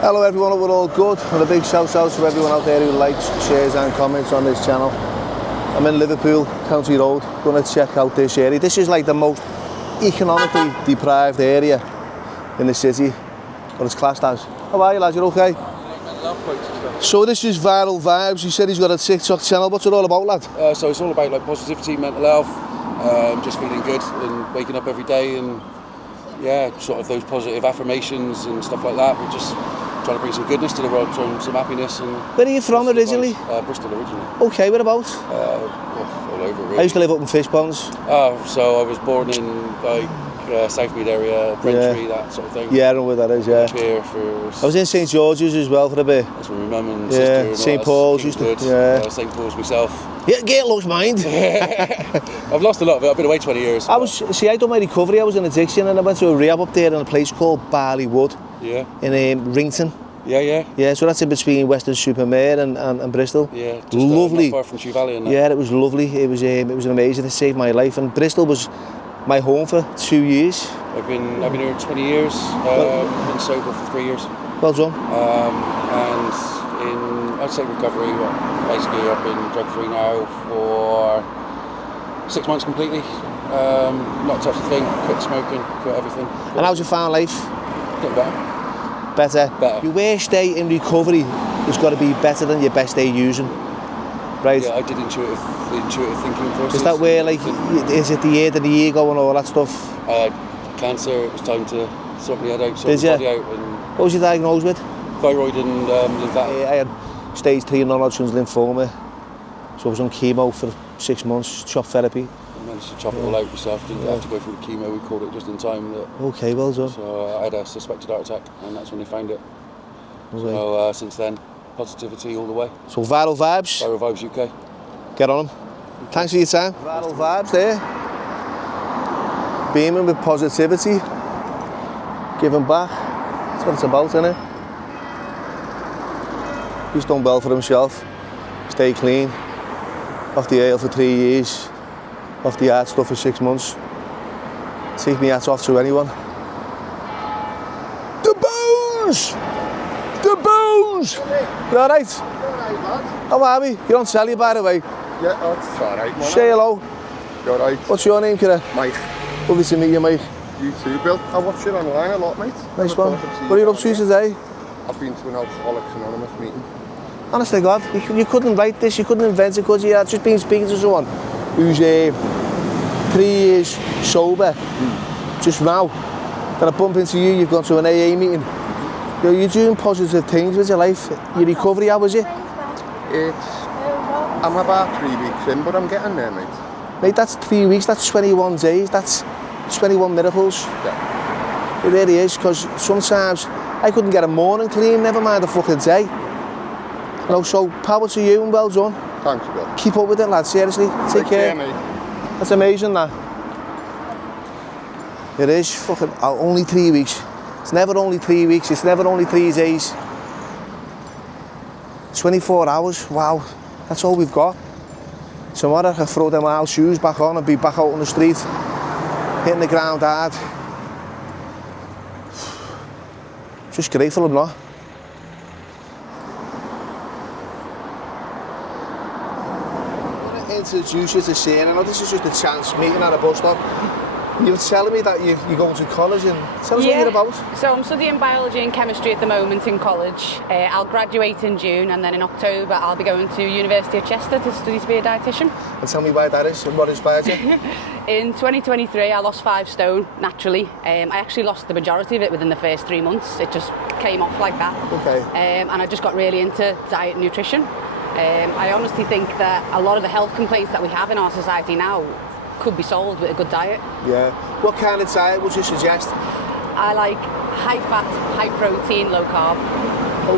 Hello everyone, hope we're all good, and a big shout out to everyone out there who likes, shares and comments on this channel. I'm in Liverpool, County Road, going to check out this area. This is like the most economically deprived area in the city, but it's classed as. How are you lads, you okay? So this is Viral Vibes. He said he's got a TikTok channel. What's it all about, lad? So it's all about like positivity, mental health, just feeling good and waking up every day, and yeah, sort of those positive affirmations and stuff like that. We're just trying to bring some goodness to the world, some happiness. And where are you from originally? Bristol originally. Okay, whereabouts? All over really. I used to live up in Fishponds. So I was born in like Southmead area, Braintree, that sort of thing. Yeah, I know where that is, yeah. Here for... I was in St George's as well for a bit. That's where my mum and sister and St Paul's used to, St Paul's myself. Yeah, get lost mind. I've lost a lot of it, I've been away 20 years. I done my recovery, I was in addiction and I went to a rehab up there in a place called Barley Wood. Yeah. In Rington. Yeah, so that's in between Weston-super-Mare and Bristol. Yeah, just lovely. Not far from Chew Valley and that. Yeah, it was lovely. It was amazing. It saved my life, and Bristol was my home for 2 years. I've been here 20 years. Been sober for 3 years. Well done. And I'd say recovery. Basically, I've been drug free now for 6 months completely. Not touched a thing. Quit smoking. Quit everything. And how's your found life? Getting better. Better. Your worst day in recovery has got to be better than your best day using, right? Yeah, I did intuitive thinking process. Is that where, like, is it the head and the ego and all that stuff? I had cancer. It was time to sort my head out, sort my body out. And what was you diagnosed with? Thyroid and lymphatic. I had stage 3 non-Hodgkin's lymphoma, so I was on chemo for 6 months, chop therapy. I managed to chop it all out myself. Didn't have to go through the chemo. We caught it just in time. Okay, well done. So I had a suspected heart attack, and that's when they found it. Okay. So since then, positivity all the way. So Viral Vibes. Viral Vibes UK. Get on them. Thanks for your time. Viral Vibes there. Beaming with positivity. Giving back. That's what it's about, isn't it? He's done well for himself. Stay clean. Off the ale for 3 years. Off the hard stuff for 6 months. Take me hats off to anyone. The bones! The bones! You alright? How are we? You're on telly, by the way. Yeah, it's alright, man. Say hello. You're alright. What's your name, kiddo? Mike. Lovely to meet you, Mike. You too, Bill. I watch it online a lot, mate. Nice one. What are you up to today? I've been to an Alcoholics Anonymous meeting. Honestly, God, you couldn't write this, you couldn't invent it, could you? I've just been speaking to someone who's 3 years sober, just now. Then I bump into you, you've gone to an AA meeting. You're doing positive things with your life. Your recovery, how was it? I'm about 3 weeks in, but I'm getting there, mate. Mate, that's 3 weeks, that's 21 days, that's 21 miracles. Yeah. It really is, because sometimes I couldn't get a morning clean, never mind a fucking day. You know, so power to you and well done. Thanks, Bill. Keep up with it, lad, seriously. Take care. Mate. That's amazing, that. It is fucking only 3 weeks. It's never only 3 weeks, it's never only 3 days. 24 hours, wow, that's all we've got. Tomorrow I can throw them out shoes back on and be back out on the street, hitting the ground hard. Just grateful I'm not. Introduce you to Shane. I know this is just a chance meeting at a bus stop. You were telling me that you're going to college, and tell us what you're about. So I'm studying biology and chemistry at the moment in college. I'll graduate in June, and then in October I'll be going to University of Chester to study to be a dietitian. And tell me why that is and what inspired you. In 2023 I lost 5 stone naturally. I actually lost the majority of it within the first 3 months. It just came off like that. Okay. And I just got really into diet and nutrition. I honestly think that a lot of the health complaints that we have in our society now could be solved with a good diet. Yeah. What kind of diet would you suggest? I like high fat, high protein, low carb.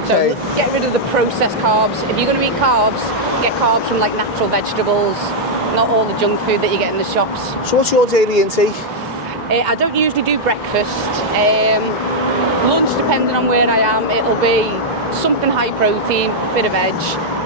Okay. So get rid of the processed carbs. If you're going to eat carbs, get carbs from like natural vegetables, not all the junk food that you get in the shops. So what's your daily intake? I don't usually do breakfast. Lunch, depending on where I am, it'll be something high protein, bit of veg.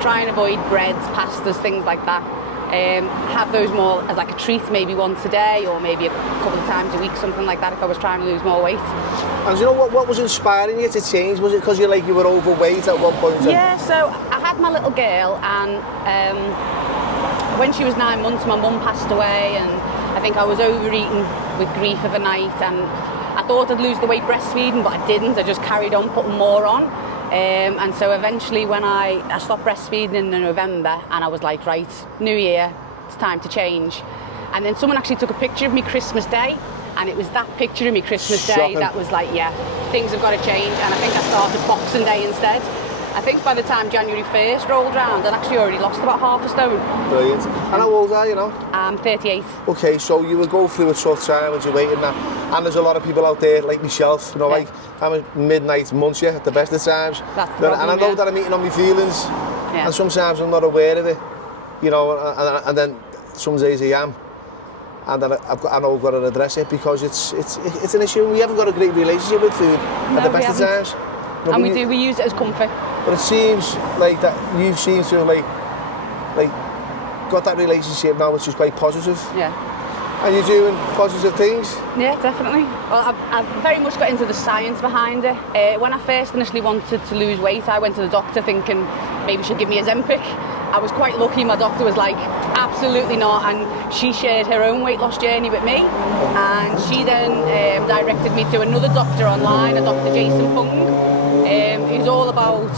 Try and avoid breads, pastas, things like that. have those more as like a treat, maybe once a day or maybe a couple of times a week, something like that, if I was trying to lose more weight. And you know what was inspiring you to change? Was it because you were overweight at one point? Yeah, so I had my little girl, and when she was 9 months, my mum passed away, and I think I was overeating with grief of a night, and I thought I'd lose the weight breastfeeding, but I didn't. I just carried on putting more on. And so eventually when I stopped breastfeeding in November, and I was like, right, new year, it's time to change. And then someone actually took a picture of me Christmas Day, and it was that picture of me Christmas Day that was like, yeah, things have got to change. And I think I started Boxing Day instead. I think by the time January 1st rolled around, I'd actually already lost about half a stone. Brilliant. And how old are you now? I'm 38. Okay, so you would go through a tough time with your weight and that. And there's a lot of people out there like myself, you know, like I'm a midnight muncher at the best of times. That's the problem, and I know that I'm eating on my feelings, and sometimes I'm not aware of it, you know, and then some days I am. And then I know I've got to address it because it's an issue. We haven't got a great relationship with food at the best of times. No, and we use it as comfort. But it seems like that you seem to have like got that relationship now, which is quite positive. Yeah. And you're doing positive things. Yeah, definitely. Well, I've very much got into the science behind it. When I first initially wanted to lose weight, I went to the doctor thinking maybe she'd give me Ozempic. I was quite lucky. My doctor was like, absolutely not, and she shared her own weight loss journey with me. And she then directed me to another doctor online, a Dr. Jason Fung. He's all about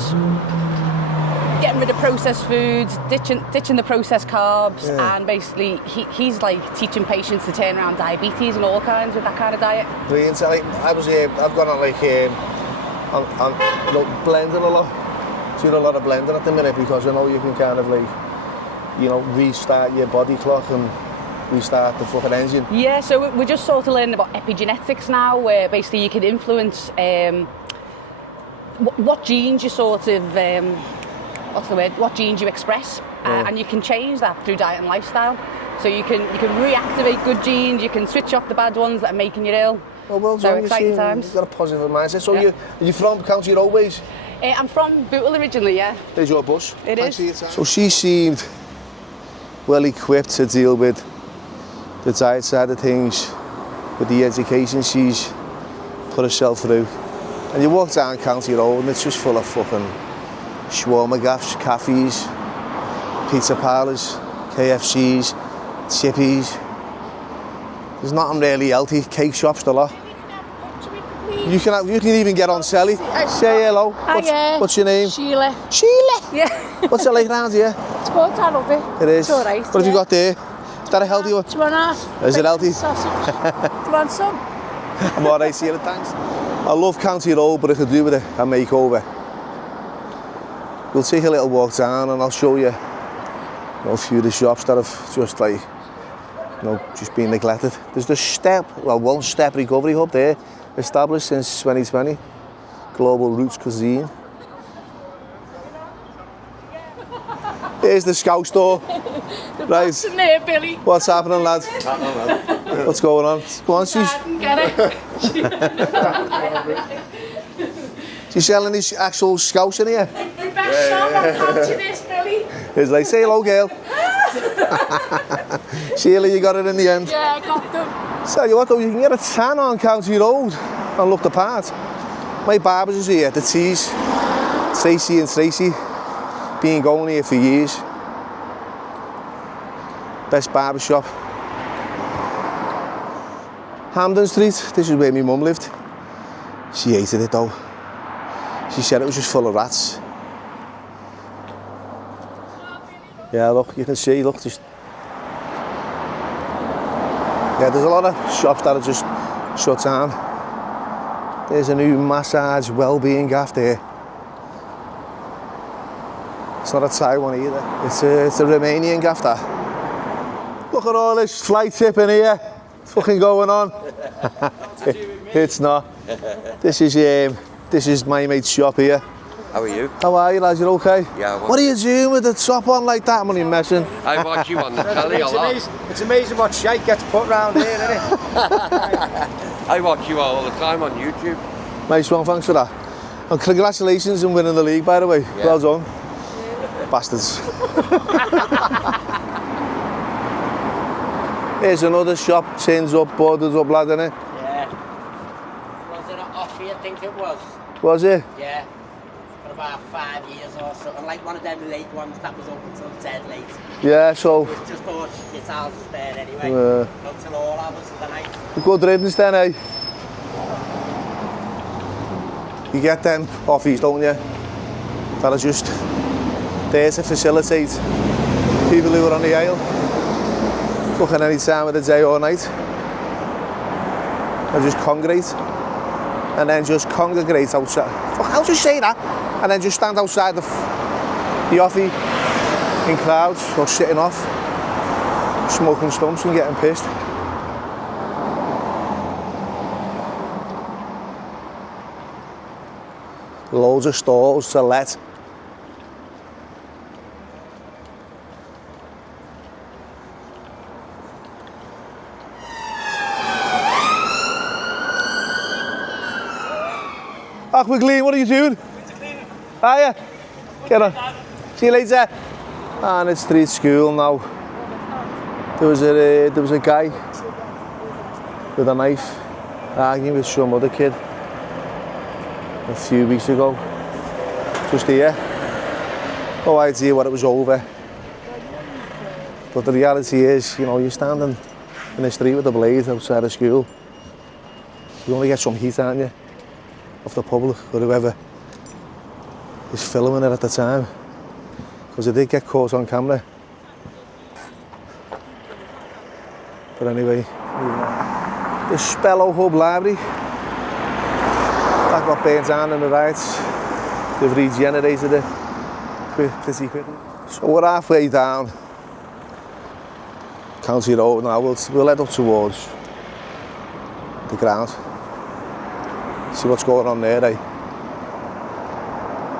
getting rid of processed foods, ditching the processed carbs, and basically he's like teaching patients to turn around diabetes and all kinds with that kind of diet. Brilliant. Like, I've gone on I'm blending a lot, doing a lot of blending at the minute because I know you can kind of restart your body clock and restart the fucking engine. Yeah, so we're just sort of learning about epigenetics now, where basically you can influence what genes you sort of, what genes you express, and you can change that through diet and lifestyle. So you can reactivate good genes, you can switch off the bad ones that are making you ill. Well so done, exciting times. You've got a positive mindset. So are you from County Road ways? I'm from Bootle originally, yeah. There's your bus. It is. So she seemed well equipped to deal with the diet side of things, with the education she's put herself through. And you walk down County Road and it's just full of fucking shawarma gaffs, cafes, pizza parlours, KFCs, chippies. There's nothing really healthy. Cake shops, a lot. You can even get on Sally. Say hello. What's your name? Sheila. Sheila? Yeah. What's it like around here? It's good, I love it. It is. It's alright. What have you got there? Is that a healthy one? 2.5. Is it healthy? Sausage. Do you want some? I'm alright, Sheila, thanks. I love County Road, but I could do with a makeover. We'll take a little walk down and I'll show you a few of the shops that have just just been neglected. There's the one step recovery hub there, established since 2020. Global Roots Cuisine. Here's the Scout store. Right. What's in there, Billy? What's happening, lads? What's going on? Go on, she's. Get it. She's selling these actual Scouts in here. The best shop on County this, Billy. It's like, say hello, girl. Sheila, you got it in the end. Yeah, I got them. Tell you what though, you can get a tan on County Road and look the part. My barbers is here, the T's, Tracy and Tracy, been going here for years. Best barber shop. Hampden Street, this is where my mum lived. She hated it though. She said it was just full of rats. Yeah, look, you can see, look, just... Yeah, there's a lot of shops that are just shut down. There's a new massage well-being gaff there. It's not a Thai one either. It's a Romanian gaff that. Look at all this fly tipping here. It's fucking going on. It's not. This is my mate's shop here. How are you? How are you, lads? You okay? Yeah. What are you doing with the top on like that? I'm only messing. I watch you on the telly a lot. It's amazing what shite gets put round here, isn't it? I watch you all the time on YouTube. Nice one, thanks for that. And congratulations on winning the league, by the way. Yeah. Well done. Bastards. Here's another shop, tins up, borders up, lad, innit? Yeah. Was it an offie, I think it was? Was it? Yeah. For about 5 years or so. And like one of them late ones that was open till dead late. Yeah, so... It's just all shit houses there anyway. Until all hours of the night. Good riddance then, eh? You get them offies, don't you? That are just there to facilitate people who are on the aisle. Looking any time of the day or night. And just congregate. And then just congregate outside. Fuck, how do you say that? And then just stand outside the offie in crowds or sitting off, smoking stumps and getting pissed. Loads of stalls to let. McLean, what are you doing? Hiya. Get on. See you later. And it's street school now. There was a guy with a knife arguing with some other kid a few weeks ago. Just here. No idea what it was over. But the reality is, you know, you're standing in the street with a blade outside of school. You only get some heat, aren't you? Of the public or whoever is filming it at the time, because it did get caught on camera. But anyway, the Spello Hub Library that got burnt down in the riots. They've regenerated it pretty quickly. So we're halfway down County Road now. We'll head up towards the ground. See what's going on there, eh?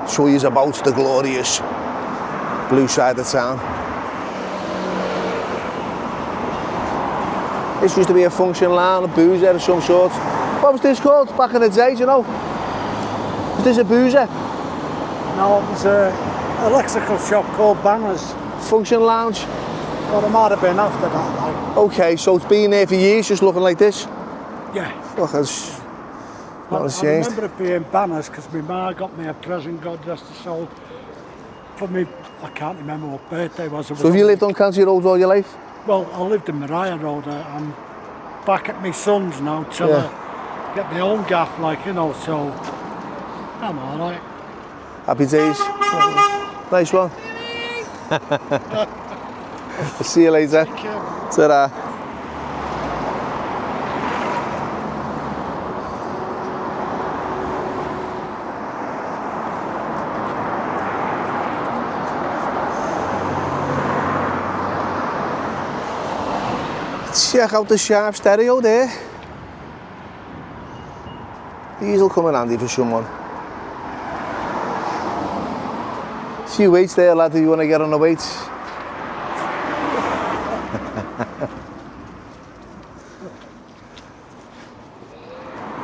Show you about the glorious blue side of town. This used to be a function line, a boozer of some sort. What was this called back in the day, do you know? Was this a boozer? No, it was an electrical shop called Banners. Function lounge? Well, it might have been after that, like. Okay, so it's been there for years, just looking like this? Yeah. Look, it's not I changed. remember it being Banners because my ma got me a present, God rest her soul, for me. I can't remember what birthday was. So have you lived on County Road all your life? Well, I lived in Mariah Road. I'm back at my son's now till I get my own gaff, like, you know, so I'm alright. Happy days. Nice one. See you later. Thank you. Ta-da. Check out the sharp stereo there. These will come in handy for someone. A few weights there, lad, if you want to get on the weights.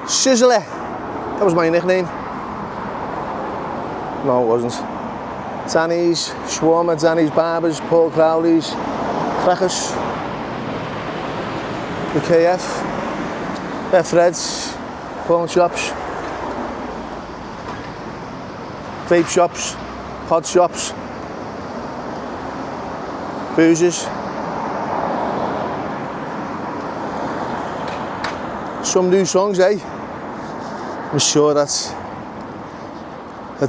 Sizzler. That was my nickname. No, it wasn't. Danny's, Shawarma, Danny's Barbers, Paul Crowley's, Crackers, the KF, Fred's, pawn shops, vape shops, pod shops, boozers. Some new songs, eh? I'm sure that's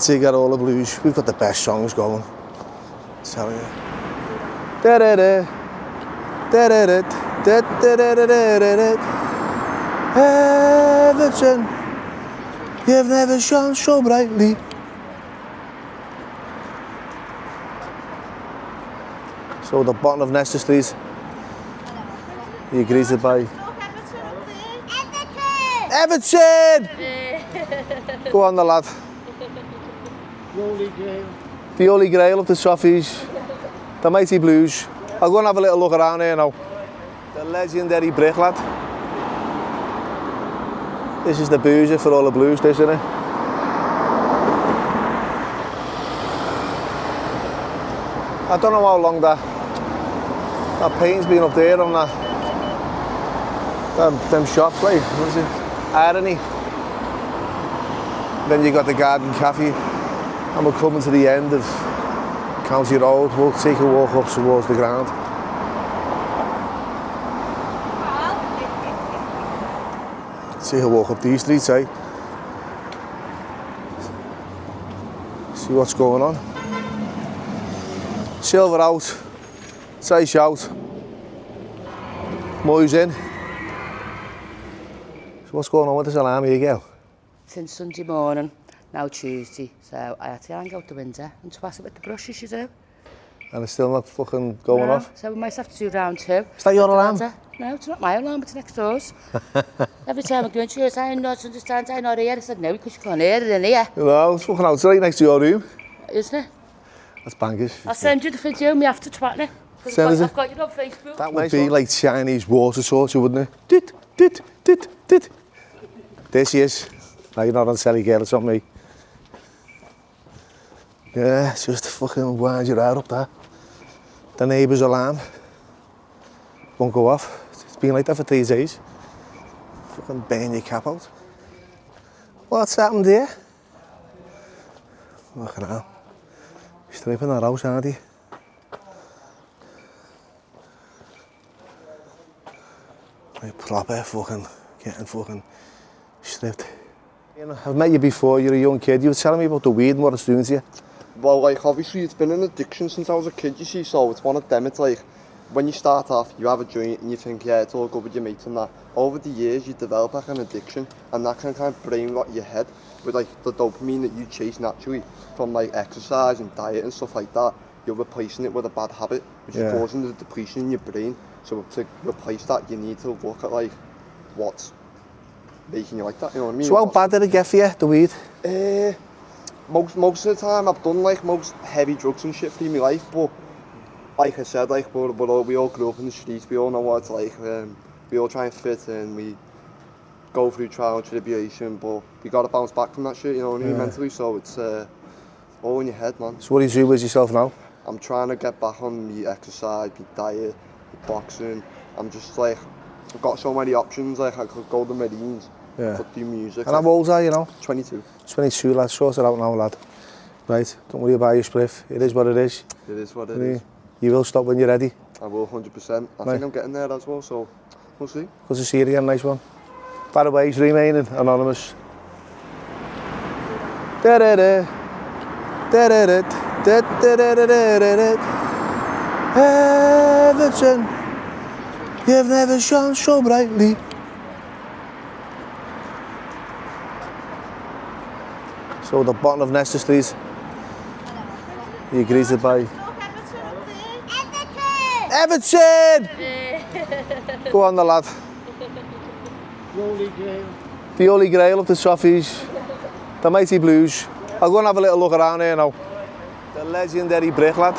it, got all the blues. We've got the best songs going. I'm telling you. Da-da-da, da-da-da, da-da-da-da-da-da. Everton, you've never shone so brightly. So the bottom of Nesta Street, you're greeted by Everton! Go on the lad. Holy Grail. The Holy Grail of the Soffies, the Mighty Blues. I'll go and have a little look around here now. The legendary Brick lad. This is the boozer for all the blues, this, isn't it? I don't know how long that paint's been up there on that Them shops, like, what is it? Irony. Then you got the Garden Cafe, and we're coming to the end of County Road. We'll take a walk up towards the ground. Take a walk up these streets, eh? See what's going on. Silver out, Tice out, Moyes in. So what's going on with this alarm here, girl? Since Sunday morning, now Tuesday, so I had to hang out the window and twice it with the brushes you do. And it's still not fucking going No, off? so we might have to do round two. Is that your alarm? No, it's not my alarm, it's next door's. Every time I go into yours, I don't understand, I'm not here. I said, no, because you can't hear it in here. No, it's fucking outside next to your room. Isn't it? That's bangers. I'll send you the video, me after twatting it. Send us it. I've got you on Facebook. That would be like Chinese water torture, wouldn't it? Dit, dit, dit, dit. There she is. No, you're not on telly, girl, it's on me. Yeah, it's just fucking wind your hair up there. The neighbour's alarm won't go off. It's been like that for 3 days. Fucking burn your cap out. What's happened here? Fucking hell. Stripping that house, aren't you? Like proper fucking, getting fucking stripped. You know, I've met you before, you're a young kid. You were telling me about the weed and what it's doing to you. Well, like, obviously it's been an addiction since I was a kid, you see, so it's one of them. It's like, when you start off, you have a joint and you think, yeah, it's all good with your mates and that. Over the years, you develop like an addiction, and that can kind of brain rot your head with like the dopamine that you chase naturally from like exercise and diet and stuff like that. You're replacing it with a bad habit, which is causing the depletion in your brain. So to replace that, you need to look at like what's making you like that, you know what I mean? So how bad did it get for you, the weed? Most of the time I've done like most heavy drugs and shit through my life, but like I said, like we all grew up in the streets, we all know what it's like. We all try and fit in, we go through trial and tribulation, but we got to bounce back from that shit, you know what I mean, mentally. So it's all in your head, man. So what do you do with yourself now? I'm trying to get back on my exercise, my diet, my boxing. I'm just like, I've got so many options. Like I could go to the Marines, could do music. And how old are you now? 22. 22, lad. Sort it out now, lad. Right, don't worry about your spliff. It is what it is. It is what it is. You will stop when you're ready. I will, 100%. I think I'm getting there as well, so we'll see. Good to see you again, nice one. By the way, he's remaining anonymous. Da-da-da. Da-da-da. Da-da-da-da-da-da. Everton, you've never shone so brightly. So the bottom of Nesta Street, you're greeted by Everton! Go on the lad. The Holy Grail of the Soffies, the Mighty Blues. I'll go and have a little look around here now. The legendary brick lad.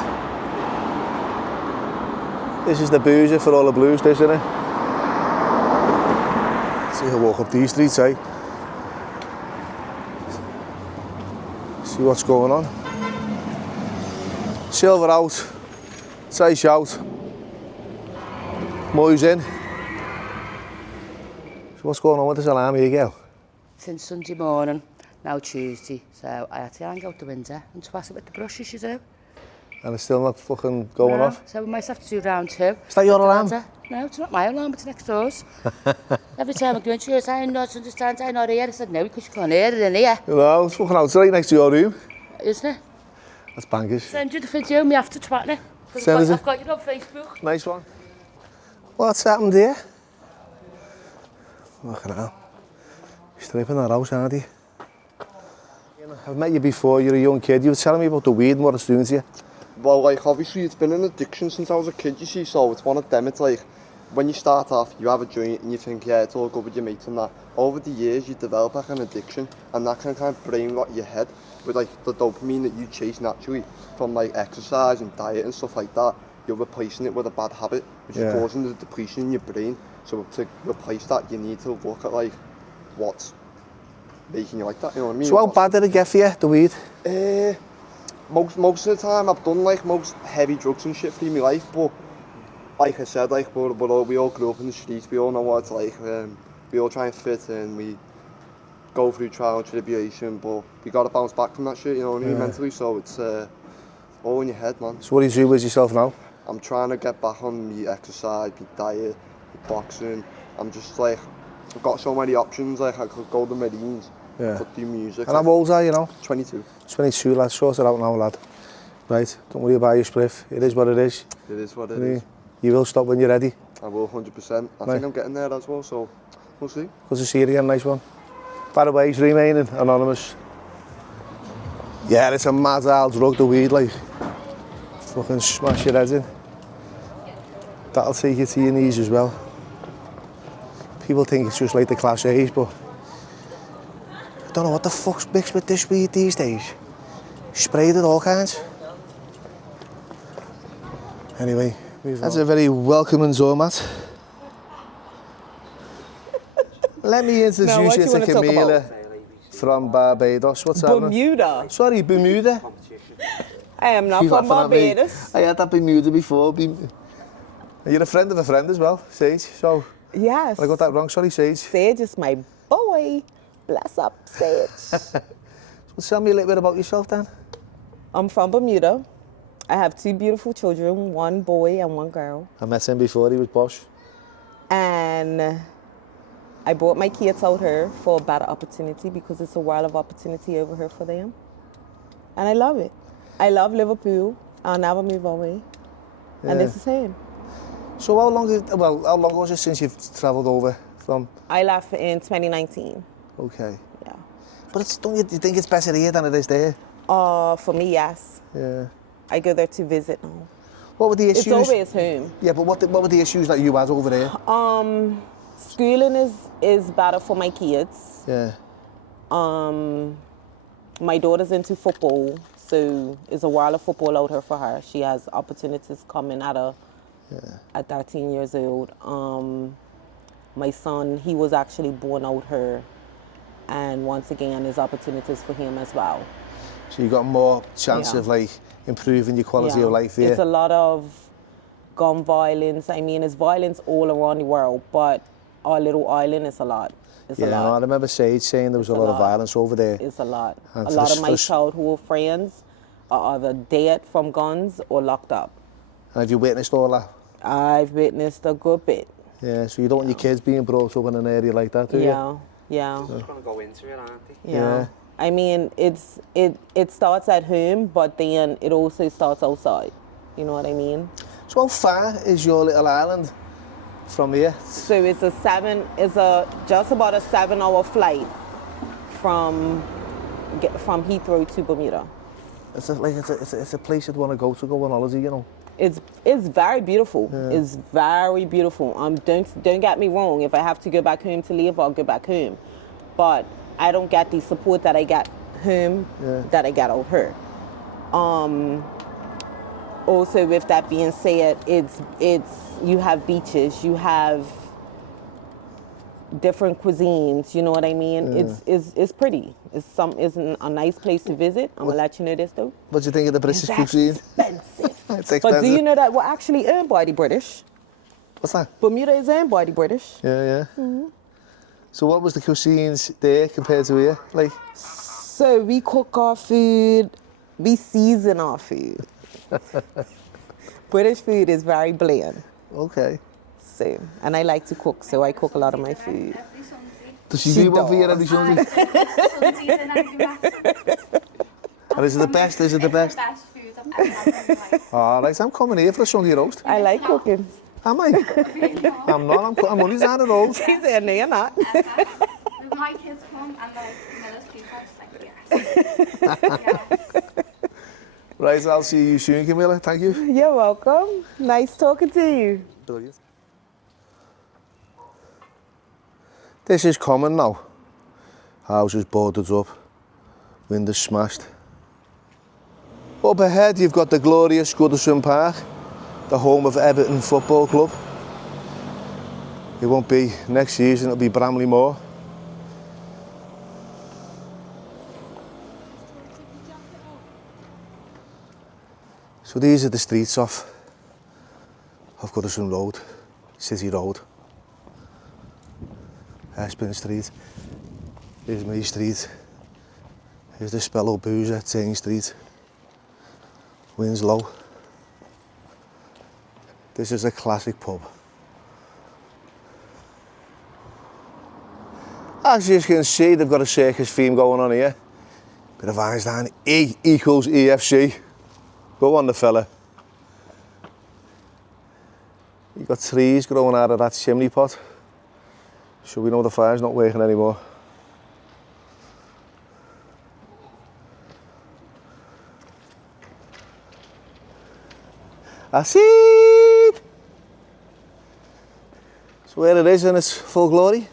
This is the boozer for all the blues, this, isn't it? See how walk up these streets, eh? See what's going on. Silver out, Tice out, Moyes in. So what's going on with this alarm here, girl? Since Sunday morning, now Tuesday, so I had to hang out the window and twice it with the brushes you do. And it's still not fucking going off? So we might have to do round two. Is that your alarm? No, it's not my alarm, it's next door's. Every time I go into yours, I don't understand, I'm not here. I said, no, because you can't hear it in here. No, it's fucking outside next to your room. Isn't it? That's bangers. Send you the video, me after twatting it. Send us it. I've got you on Facebook. Nice one. What's happened here? Fucking hell. Stripping that house, aren't you? I've met you before, you're a young kid. You were telling me about the weed and what it's doing to you. Well, like, obviously it's been an addiction since I was a kid, you see, so it's one of them. It's like, when you start off, you have a joint and you think, yeah, it's all good with your mates and that. Over the years, you develop like an addiction, and that can kind of brain rot your head with like the dopamine that you chase naturally from like exercise and diet and stuff like that. You're replacing it with a bad habit, which is causing the depletion in your brain. So to replace that, you need to look at like what's making you like that, you know what I mean? So how bad did it get for you, the weed? Most of the time I've done like most heavy drugs and shit through my life, but like I said, like we all grew up in the streets. We all know what it's like. We all try and fit in. We go through trial and tribulation, but we got to bounce back from that shit. You know what I mean? Mentally. So it's all in your head, man. So what do you do with yourself now? I'm trying to get back on my exercise, my diet, my boxing. I'm just like, I've got so many options. Like I could go to the Marines, could do music. And how old are you now? 22. 22, lad. Sort it out now, lad. Right, don't worry about your spliff. It is what it is. It is what it is. You will stop when you're ready. I will, 100%. I think I'm getting there as well, so we'll see. Good to see you again, nice one. By the way, he's remaining anonymous. Yeah, it's a mad old drug, the weed, like. Fucking smash your head in. That'll take you to your knees as well. People think it's just like the Class A's, but I don't know what the fuck's mixed with this weed these days. Sprayed it all kinds. Anyway, that's a very welcoming door, Matt. Let me introduce you to Camila from Barbados. What's happening? Bermuda. Sorry, Bermuda. I am not from Barbados. I had that Bermuda before. You're a friend of a friend as well, Sage. So yes. I got that wrong. Sorry, Sage. Sage is my boy. Bless up, Sage. So tell me a little bit about yourself, then. I'm from Bermuda. I have 2 beautiful children, 1 boy and 1 girl. I met him before. He was posh. And I brought my kids out here for a better opportunity because it's a world of opportunity over here for them. And I love it. I love Liverpool. I'll never move away. Yeah. And this is him. So how long was it since you've travelled over from? I left in 2019. Okay. Yeah. But don't you think it's better here than it is there? For me, yes. Yeah. I go there to visit now. What were the issues? It's always home. Yeah, but what were the issues that you had over there? Schooling is better for my kids. Yeah. My daughter's into football, so it's a world of football out here for her. She has opportunities coming at her at 13 years old. My son, he was actually born out here, and once again, there's opportunities for him as well. So you got more chance of like improving your quality of life here. It's a lot of gun violence. I mean, it's violence all around the world, but our little island is a lot. It's a lot. I remember Sage saying there was a lot of violence over there. It's a lot. And a lot of my childhood friends are either dead from guns or locked up. And have you witnessed all that? I've witnessed a good bit. Yeah, so you don't want your kids being brought up in an area like that, do you? Yeah. They're just going to go into it, aren't they? Yeah. I mean, it starts at home, but then it also starts outside. You know what I mean? So how far is your little island from here? So it's just about a 7-hour flight from Heathrow to Bermuda. It's a place you'd want to go on holiday, you know. It's very beautiful. Yeah. It's very beautiful. Don't get me wrong. If I have to go back home to live, I'll go back home. But I don't get the support that I get home that I get out here. Also, with that being said, it's you have beaches, you have different cuisines. You know what I mean? Yeah. It's pretty. It's a nice place to visit. I'm gonna let you know this though. What do you think of the British cuisine? Expensive. It's expensive. But do you know that we're actually owned by the British? What's that? Bermuda is owned by the British. Yeah. Mm-hmm. So what was the cuisines there compared to here? Like? So we cook our food, we season our food. British food is very bland. Okay. So, and I like to cook, so I cook a lot of my food. Does she do one for you every Sunday? And is it the best? Is it the best? Best food I've ever had in my life. All right, I'm coming here for a Sunday roast. I like cooking. Am I? I'm not. I'm only down the road. She's in there, not. My kids come and like, Miller's pizza. Just like, yes. Right, I'll see you soon, Camilla. Thank you. You're welcome. Nice talking to you. Brilliant. This is common now. House is boarded up, windows smashed. Up ahead you've got the glorious Goodison Park, the home of Everton Football Club. It won't be next season, it'll be Bramley Moor. So these are the streets of of Goodison Road, City Road, Espin Street, here's May Street, here's the Spello Boozer, Ting Street, Winslow. This is a classic pub. As you can see, they've got a circus theme going on here. Bit of Einstein, E equals EFC. Go on the fella. You've got trees growing out of that chimney pot. So we know the fire's not working anymore. I see it! So where it is in its full glory.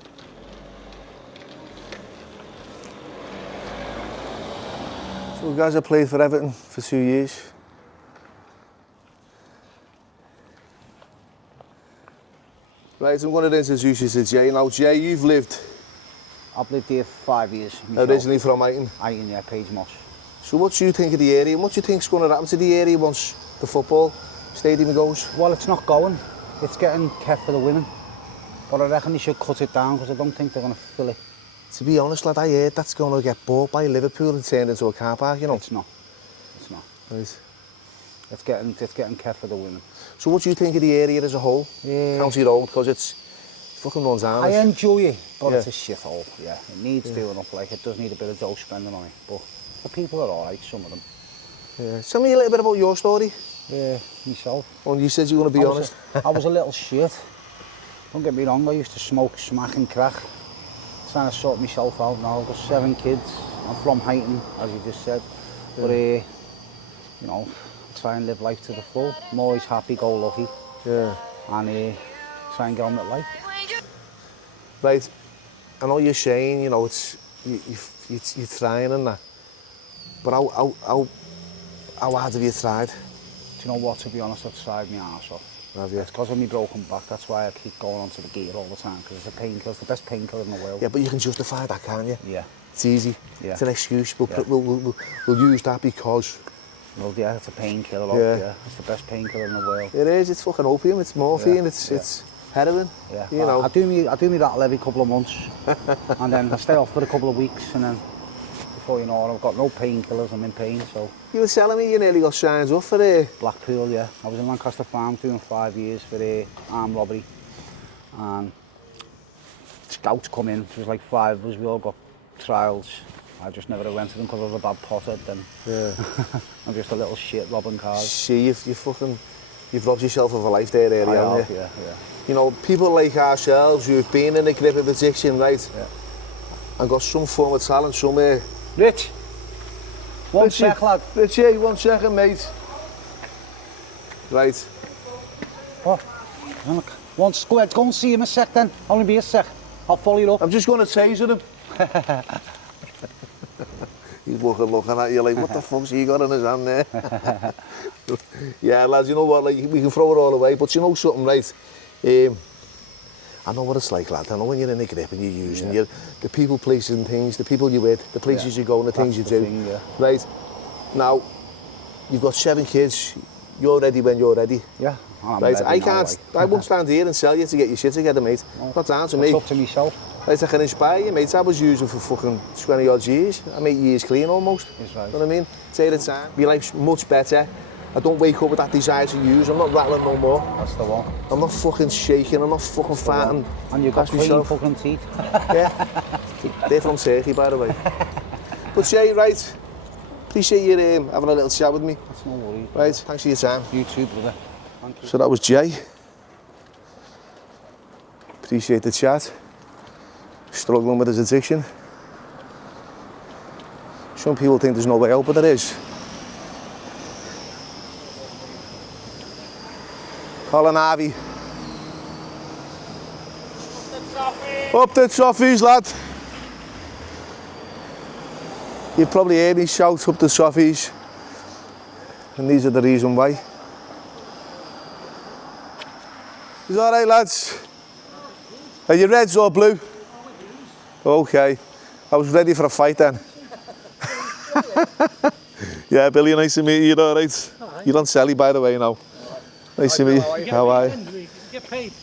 So the guys have played for Everton for 2 years. Right, I'm going to introduce you to Jay. Now Jay, you've lived... I've lived here for 5 years. Originally from Ayton? Ayton, yeah, Page Moss. So what do you think of the area? What do you think's going to happen to the area once the football stadium goes? Well, it's not going. It's getting kept for the women. But I reckon they should cut it down because I don't think they're going to fill it. To be honest, lad, I heard that's going to get bought by Liverpool and turned into a car park, you know? It's not. It's not. Right. It's getting kept for the women. So what do you think of the area as a whole? Yeah. County Road, because it's fucking runs down. I enjoy it, but it's a shithole, yeah. It needs doing up, like, it does need a bit of dough spending on it. But the people are alright, some of them. Yeah. Tell me a little bit about your story. Yeah, myself. Well, you said you were going to be honest. I was a little shit. Don't get me wrong, I used to smoke, smack and crack. Trying to sort myself out now. I've got 7 kids. I'm from Hayton, as you just said. But, you know, try and live life to the full. I'm always happy, go lucky. Yeah. And try and get on with life. Right. I know you're saying, you know, you're trying and that. But how hard have you tried? Do you know what, to be honest, I've tried my arse off. Have you? It's because of my broken back, that's why I keep going onto the gear all the time, because it's a painkiller, it's the best painkiller in the world. Yeah, but you can justify that, can't you? Yeah. It's easy. Yeah. It's an excuse. We'll use that because... Well, yeah, it's a painkiller, yeah. It's the best painkiller in the world. It is, it's fucking opium, it's morphine, it's heroin. Yeah. You know. I do me rattle every couple of months, and then I stay off for a couple of weeks, and then before you know it, I've got no painkillers, I'm in pain, so... You were telling me you nearly got signed up for Blackpool, yeah. I was in Lancaster Farm doing 5 years for armed robbery, and scouts come in, there was like 5 of us, we all got trials. I just never went to them because I was a bad potter then. Yeah. I'm just a little shit robbing cars. See, you've robbed yourself of a life there, haven't you? Yeah. You know, people like ourselves who've been in the grip of addiction, right? Yeah. And got some form of talent somewhere. Rich! One sec, lad. Richie, 1 second, mate. Right. What? Go and see him a sec then. Only be a sec. I'll follow you up. I'm just going to taser him. He's looking at you like, what the fuck's he got in his hand there? Yeah, lads, you know what, like, we can throw it all away, but you know something, right? I know what it's like, lad. I know when you're in the grip and you're using the people, places and things, the people you're with, the places you go and the things you do. Right? Now, you've got 7 kids. You're ready when you're ready. Yeah. Right? I won't stand here and tell you to get your shit together, mate. No, not down to me. It's up to myself. Right, I can inspire you, mate. I was using for fucking 20 odd years. I'm 8 years clean almost. That's right. You know what I mean? Take the time. My life's much better. I don't wake up with that desire to use. I'm not rattling no more. That's the one. I'm not fucking shaking. I'm not fucking fighting. And you've got clean fucking teeth. Yeah. They're from Turkey, by the way. But Jay, right. Appreciate you having a little chat with me. That's no worry. Right, thanks for your time. You too, brother. Thank you. So that was Jay. Appreciate the chat. Struggling with his addiction. Some people think there's no way out, but there is. Colin Harvey. Up the trophies, lad. You've probably heard me shout up the trophies. And these are the reason why. Is all right, lads? Are you reds or blue? Okay. I was ready for a fight then. Yeah, Billy, nice to meet you. You all right? You're on Sally, by the way, now. Nice to meet you. How are you? We get paid.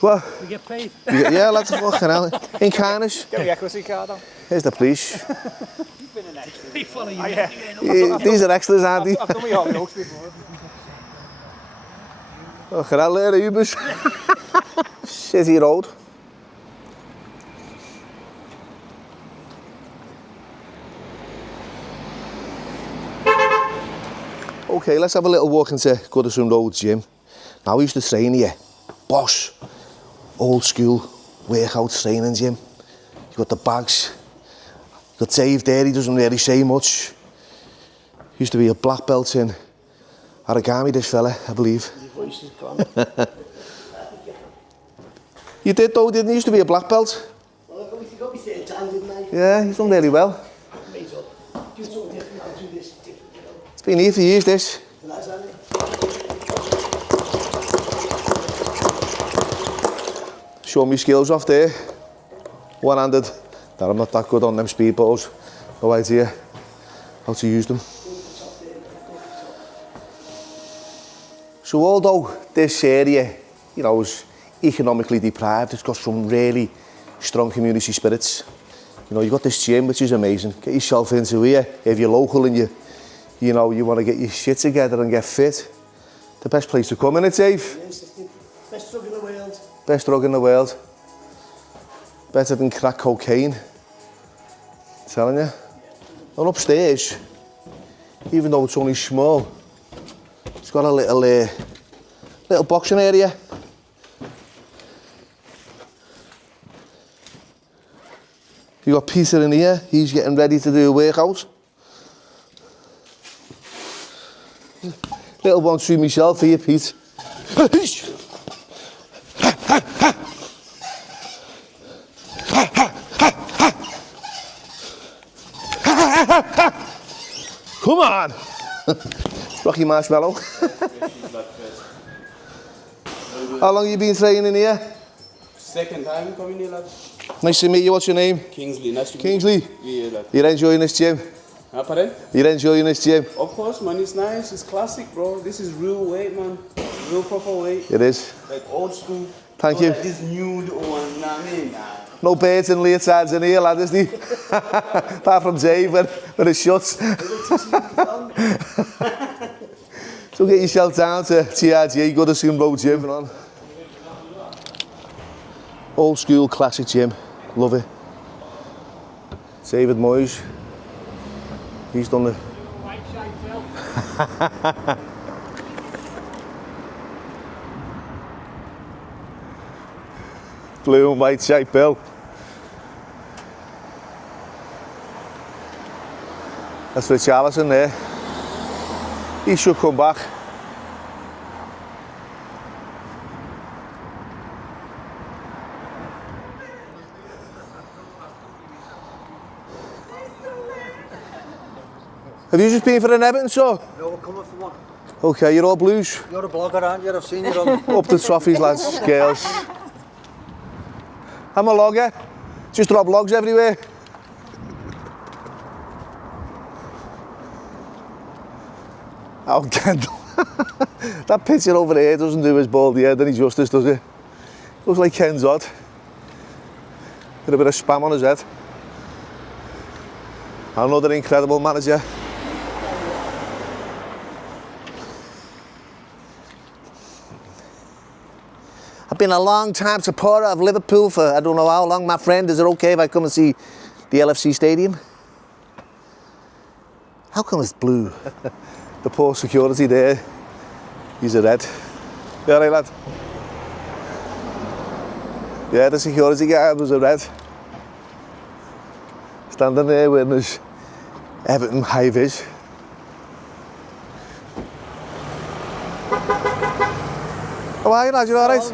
What? We get paid. Yeah, lads, fucking hell. In kindness. Get the equity card on. Here's the police. You've been an extra. They follow you. Yeah, these are extras, aren't they? I've done my hot milks before. Fucking hell, there, Ubers. Shitty road. Okay, let's have a little walk into Goodison Road Gym. Now, we used to train here. Boss. Old school workout training gym. You got the bags. You got Dave there, he doesn't really say much. Used to be a black belt in origami, this fella, I believe. Your voice is gone. You did though, didn't you? Used to be a black belt. Well, I got me 3 times, didn't I? Yeah, he's done really well. Made up. Just something different. I'll do this different, you know. It's been here for years, this. That's it. Show me skills off there. One-handed. That I'm not that good on them speedballs. No idea how to use them. So although this area, you know, is economically deprived, it's got some really strong community spirits. You know, you got this gym, which is amazing. Get yourself into here. If you're local and you know, you want to get your shit together and get fit, the best place to come in, it's Dave. Yes, it's the best drug in the world. Best drug in the world. Better than crack cocaine. I'm telling you. And upstairs, even though it's only small, it's got a little boxing area. You got Peter in here, he's getting ready to do a workout. Little one through myself here, Pete. Come on! Rocky Marshmallow. How long have you been training here? Second time coming here, lad. Nice to meet you. What's your name? Kingsley, nice to meet Kingsley? you. Yeah, lad. You're enjoying this gym? Pardon? You're enjoying this gym? Of course, man. It's nice. It's classic, bro. This is real weight, man. Real proper weight. It is. Like old school. Thank you. Like this nude one, nah, I mean, nah. No birds and leotards in here, lad, is there? Apart from Dave with his shuts. So get yourself down to TRG, Goodison Road Gym. On. Old school, classic gym. Love it. David Moyes. He's done the... Blue and white shape bill. That's Richarlison there. He should come back. Have you just been for an Everton show? No, we're coming for one. Okay, you're all Blues. You're a blogger, aren't you? I've seen you on... Up the trophies, lads, girls. I'm a logger. Just drop logs everywhere. Oh, Kendall. That picture over there doesn't do his baldy head any justice, does it? Looks like Ken's odd. With a bit of spam on his head. Another incredible manager. I've been a long time supporter of Liverpool for I don't know how long. My friend, is it okay if I come and see the LFC stadium? How come it's blue? The poor security there, he's a red. You alright, lad? Yeah, the security guy was a red. Standing there wearing his Everton high vis. How are you, lad? You alright?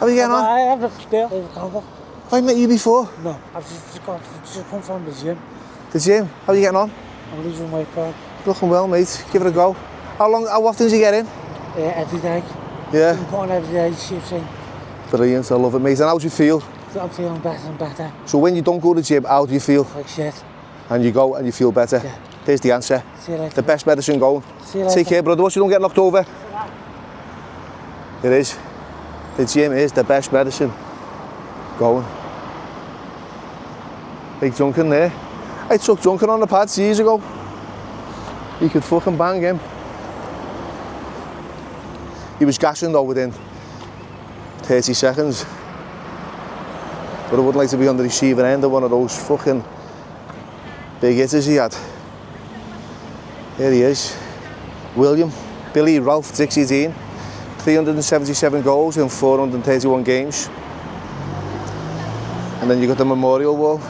How are you getting on? I have a girl. Have I met you before? No, I've just come from the gym. The gym? How are you getting on? I'm losing weight, bro. Looking well, mate. Give it a go. How often do you get in? Every day. Yeah. I'm putting every day, shifts in. Brilliant, I love it, mate. And how do you feel? I'm feeling better and better. So when you don't go to the gym, how do you feel? Like shit. And you go and you feel better? Yeah. There's the answer. See you later. The best medicine going. See you later. Take care, brother. Watch you don't get knocked over. It is. The gym is the best medicine going. Big Duncan there. I took Duncan on the pads years ago. He could fucking bang him. He was gassing though within 30 seconds. But I would like to be on the receiving end of one of those fucking big hitters he had. Here he is. William, Billy Ralph, 16, 377 goals in 431 games. And then you got the memorial wall.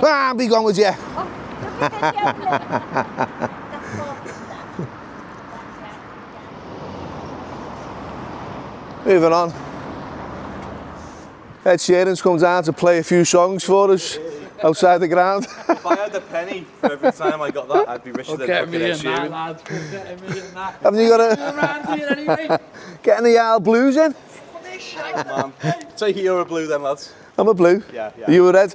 Ah, be gone with you. Moving on. Ed Sheeran's come down to play a few songs for us outside the ground. If I had a penny for every time I got that, I'd be richer than fucking Ed Sheeran. Haven't you got a... Getting the Isle Blues in? Man, take it you're a blue then, lads. I'm a blue. Yeah, yeah. Are you a red?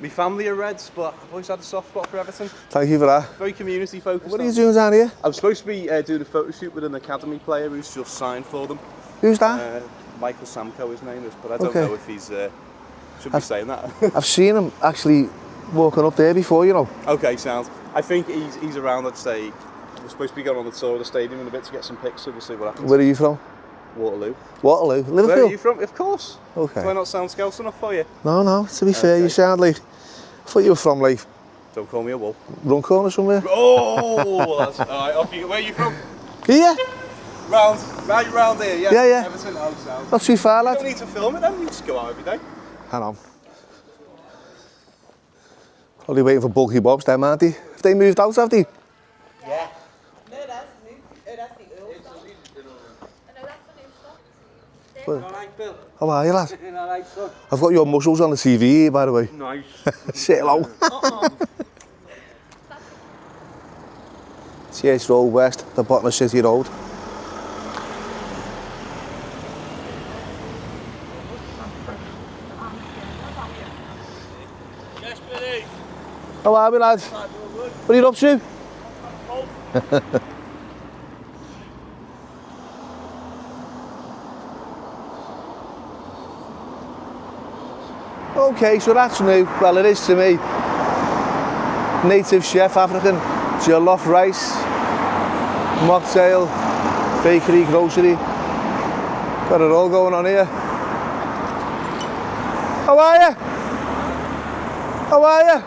My family are Reds, but I've always had a soft spot for Everton. Thank you for that. Very community focused. What are you doing down here? I'm supposed to be doing a photo shoot with an academy player who's just signed for them. Who's that? Michael Samko, his name is, but I don't know if he's. Shouldn't be saying that. I've seen him actually walking up there before, you know. Okay, sounds. I think he's around. I'd say we're supposed to be going on the tour of the stadium in a bit to get some pics, so we'll see what happens. Where are you from? Waterloo. Waterloo, Liverpool. Where are you from? Of course. Okay. Do I not sound Scouse enough for you? No. To be fair, you sound like. I thought you were from like. Don't call me a wool. Runcorn or somewhere. Oh, that's all right. Off you. Where are you from? Here. Right round here. Yeah. Yeah. Everton. Oh, sound. Not too far, lad. You don't need to film it then. You just go out every day. Hang on. Probably waiting for bulky bobs then, aren't they? Have they moved out, have they? Yeah. No, that's new. Oh, that's the old stuff. No, that's the new stuff. Well, how are you, lad? Alright, son. I've got your muscles on the TV here, by the way. Nice. Sit low. TH Road West, the bottom of City Road. How are we, lads? What are you up to? Okay, so that's new. Well, it is to me. Native chef, African, jollof rice, mocktail, bakery, grocery. Got it all going on here. How are you? How are you?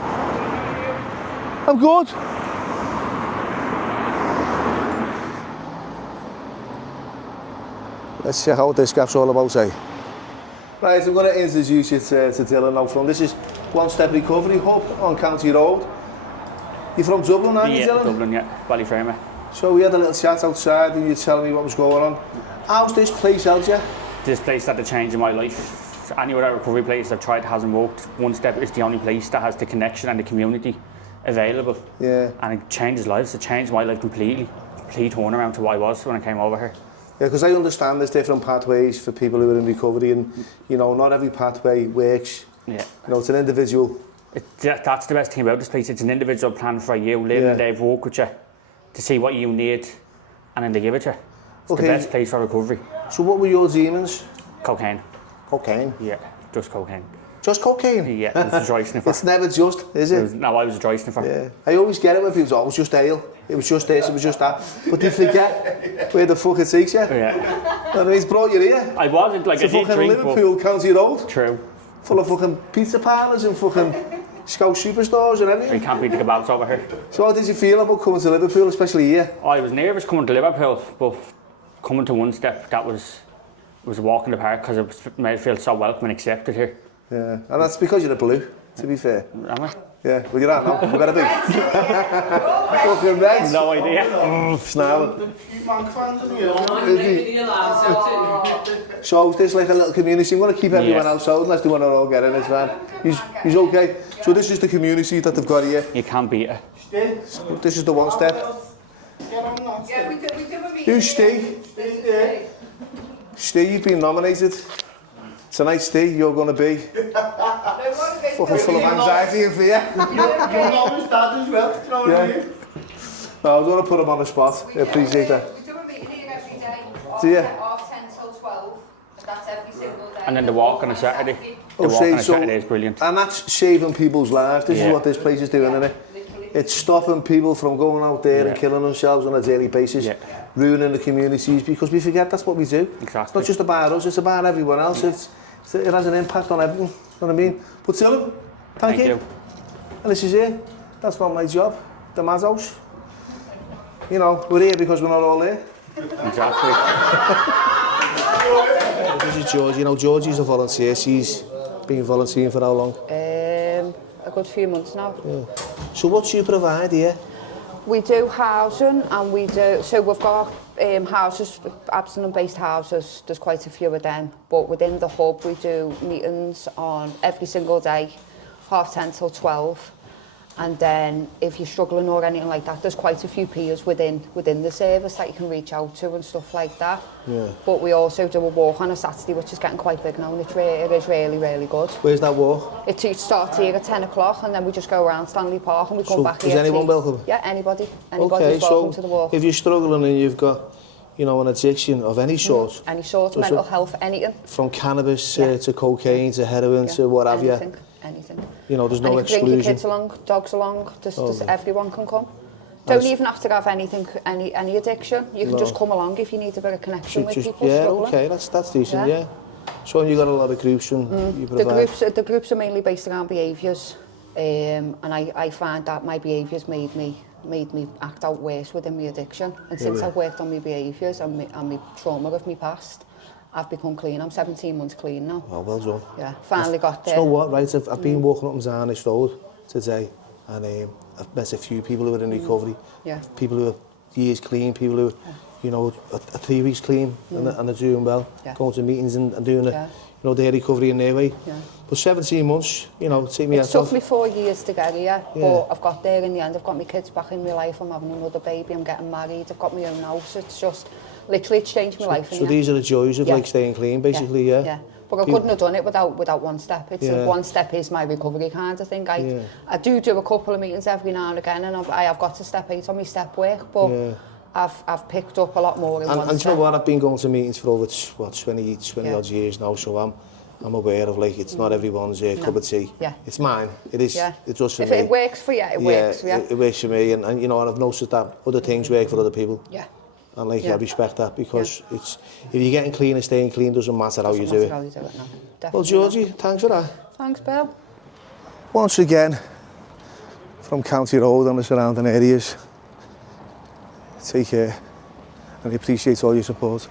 I'm good. Let's check out what this gaff's all about, eh? Right, I'm going to introduce you to Dylan now from. This is One Step Recovery Hub on County Road. You're from Dublin, aren't you, Dylan? Yeah, Dublin, yeah. Ballyframer. So we had a little chat outside and you were telling me what was going on. How's this place helped you? This place had a change in my life. Any other recovery place I've tried hasn't worked. One Step is the only place that has the connection and the community available. Yeah. And it changes lives. It changed my life completely. Complete turnaround to what I was when I came over here. Yeah, because I understand there's different pathways for people who are in recovery, and you know, not every pathway works. Yeah. You know, it's an individual. That's the best thing about this place. It's an individual plan for you. Live they've worked with you to see what you need, and then they give it to you. It's the best place for recovery. So what were your demons? Cocaine. Cocaine? Yeah, just cocaine. Just cocaine? Yeah, it was a dry sniffer. It's never just, is it? No, I was a dry sniffer. Yeah. I always get it when people say, oh, it was just ale. It was just this, it was just that. But they forget where the fuck it takes you. Yeah. And he's brought you here. I wasn't like it's a fucking drink, Liverpool County Road. True. Full of fucking pizza parlours and fucking Scout superstores and everything. You can't beat the kebabs over here. So how did you feel about coming to Liverpool, especially here? I was nervous coming to Liverpool, but coming to One Step, that was a walk in the park because it made me feel so welcome and accepted here. Yeah, and that's because you're a blue, to be fair. Am I? Yeah, well you're not now, you better be. Fucking red. No idea. Snarling. So is this like a little community? I'm going to keep everyone else out unless they want to all get in, it's fine. He's okay. So this is the community that they've got here. You can't beat it. This is the One Step. Who's Steve? Steve, you've been nominated. Tonight, Steve, you're going to be fucking full of anxiety and fear. Your mum is dad as well, you know what I mean? No, I was going to put him on the spot. I appreciate that. We do a meeting here every day. Do you? Half 10 till 12. And that's every single day. And then the walk on a Saturday. The walk see, on a Saturday is brilliant. And that's saving people's lives. This is what this place is doing, isn't it? It's stopping people from going out there and killing themselves on a daily basis, ruining the communities, because we forget that's what we do. Exactly. It's not just about us, it's about everyone else. It has an impact on everyone, you know what I mean? But Dylan, thank you. And this is it. That's not my job. The Mad's house. You know, we're here because we're not all there. Exactly. This is Georgie. You know, Georgie's a volunteer. She's been volunteering for how long? A good few months now. Yeah. So what do you provide here? We do housing and we do, so we've got houses, abstinent-based houses, there's quite a few of them, but within the hub we do meetings on every single day, 10:30 till 12. And then if you're struggling or anything like that, there's quite a few peers within the service that you can reach out to and stuff like that. Yeah. But we also do a walk on a Saturday, which is getting quite big now, and it is really, really good. Where's that walk? It starts here at 10 o'clock, and then we just go around Stanley Park and we come back here. Is anyone welcome? Yeah, anybody. Anybody's welcome to the walk. If you're struggling and you've got, you know, an addiction of any sort. Any sort, mental health, anything. From cannabis to cocaine to heroin to what have you. Anything. You know, there's no exclusion. Bring your kids along, dogs along, just everyone can come. Don't even have to have anything, any addiction. You can just come along if you need a bit of connection with people struggling. Okay, that's decent, yeah. So you got a lot of groups and you provide... The groups are mainly based around behaviours, and I find that my behaviours made me act out worse within my addiction. And since I've worked on my behaviours and my trauma of my past, I've become clean. I'm 17 months clean now. Oh, well done. Yeah, finally got there. You know what, right? I've been walking up and down this road today, and I've met a few people who are in recovery. Yeah. People who are years clean, people who, you know, are 3 weeks clean and are doing well, going to meetings and doing you know, their recovery in their way. Yeah. But 17 months, you know, take me out. It took me 4 years to get here, but I've got there in the end. I've got my kids back in my life. I'm having another baby. I'm getting married. I've got my own house. It's just literally it's changed my life. So these are the joys of like staying clean, basically, Yeah. But I couldn't have done it without one step. It's one step is my recovery kind of thing. I do a couple of meetings every now and again, and I have got to step 8 on my step work, but I've picked up a lot more in one step. And you know what? I've been going to meetings for over 20 odd years now, so I'm aware of, like, it's not everyone's cup of tea. Yeah. It's mine. It is. Yeah. It does for me. If it works for you, it works. Yeah. It works for me, and you know, and I've noticed that other things work for other people. Yeah. And like I respect that because it's if you're getting clean and staying clean, doesn't matter how you do it. Well, Georgie, thanks for that. Thanks, Bill. Once again, from County Road and the surrounding areas, take care and I appreciate all your support.